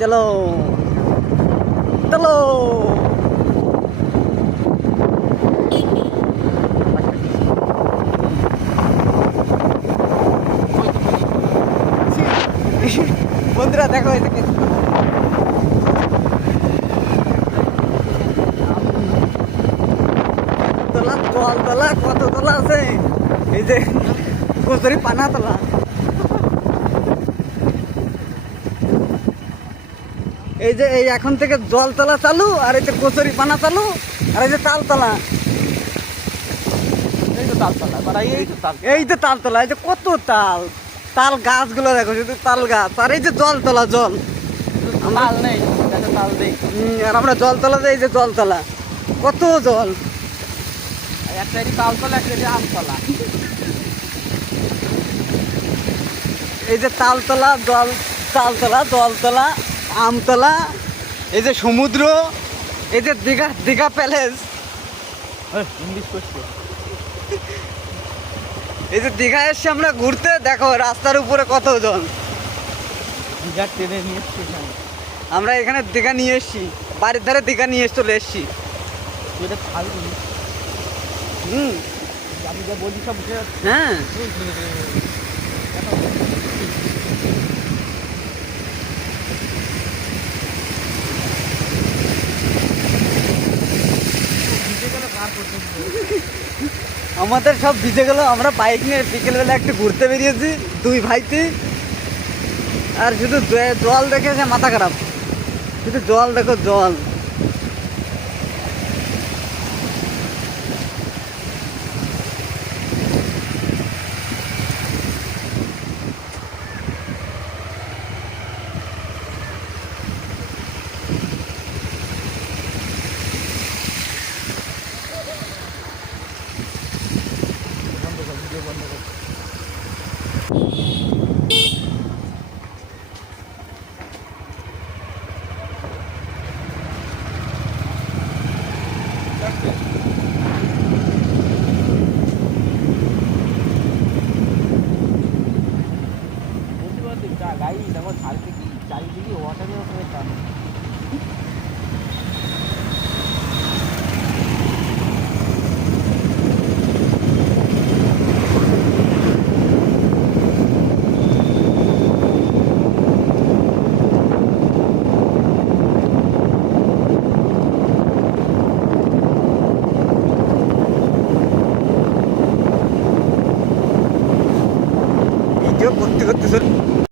চলো চলো। বন্ধুরা দেখো এদিকে তোলা, জল তোলা, কত তোলা আছে। এই যে কচুরি পানা তোলা। এই যে এই এখন থেকে জল তোলা চালু, আর এই যে কচুরি পানা চালু, আর এই যে তাল তোলা। এই তো তালতলা মানে এই তো তাল। এই যে তাল তোলা, এই যে কত তাল, তাল গাছগুলো দেখো, শুধু তাল গাছ। আর এই যে জল তোলা, জল তাল নেই, একটা তাল দেই। আর আমরা জল তোলা, এই যে জল তোলা, কত জল। একটা তালতলা, একটা আমতলা। এই যে তালতলা, জল, তালতলা, জলতলা, আমতলা, এই যে সমুদ্র, এই যে দীঘা, দীঘা প্যালেস। ইংলিশ করছে। এই যে দীঘা এসছি আমরা ঘুরতে, দেখো রাস্তার উপরে কত জন। দীঘার ট্রেনে নিয়ে এসছি এখানে। আমরা এখানে দীঘা নিয়ে এসছি, বাড়ির ধারে দীঘা নিয়ে চলে এসছি। তুই এটা খাবি নি? হুম, আমি যা বলি সব বুঝে যাচ্ছে। হ্যাঁ। ভিজে গেল কার পর্যন্ত। আমাদের সব ভিজে গেল। আমরা বাইক নিয়ে বিকেলবেলা একটু ঘুরতে বেরিয়েছি, দুই ভাইতে। আর শুধু জল দেখে যে মাথা খারাপ, শুধু জল দেখো, জল। বন্ধ কর, ভিডিও বন্ধ কর। বুঝতে পারছি, গাড়ি দেখো চারিদিকে, চারিদিকে ওয়াটারের উপরে টান।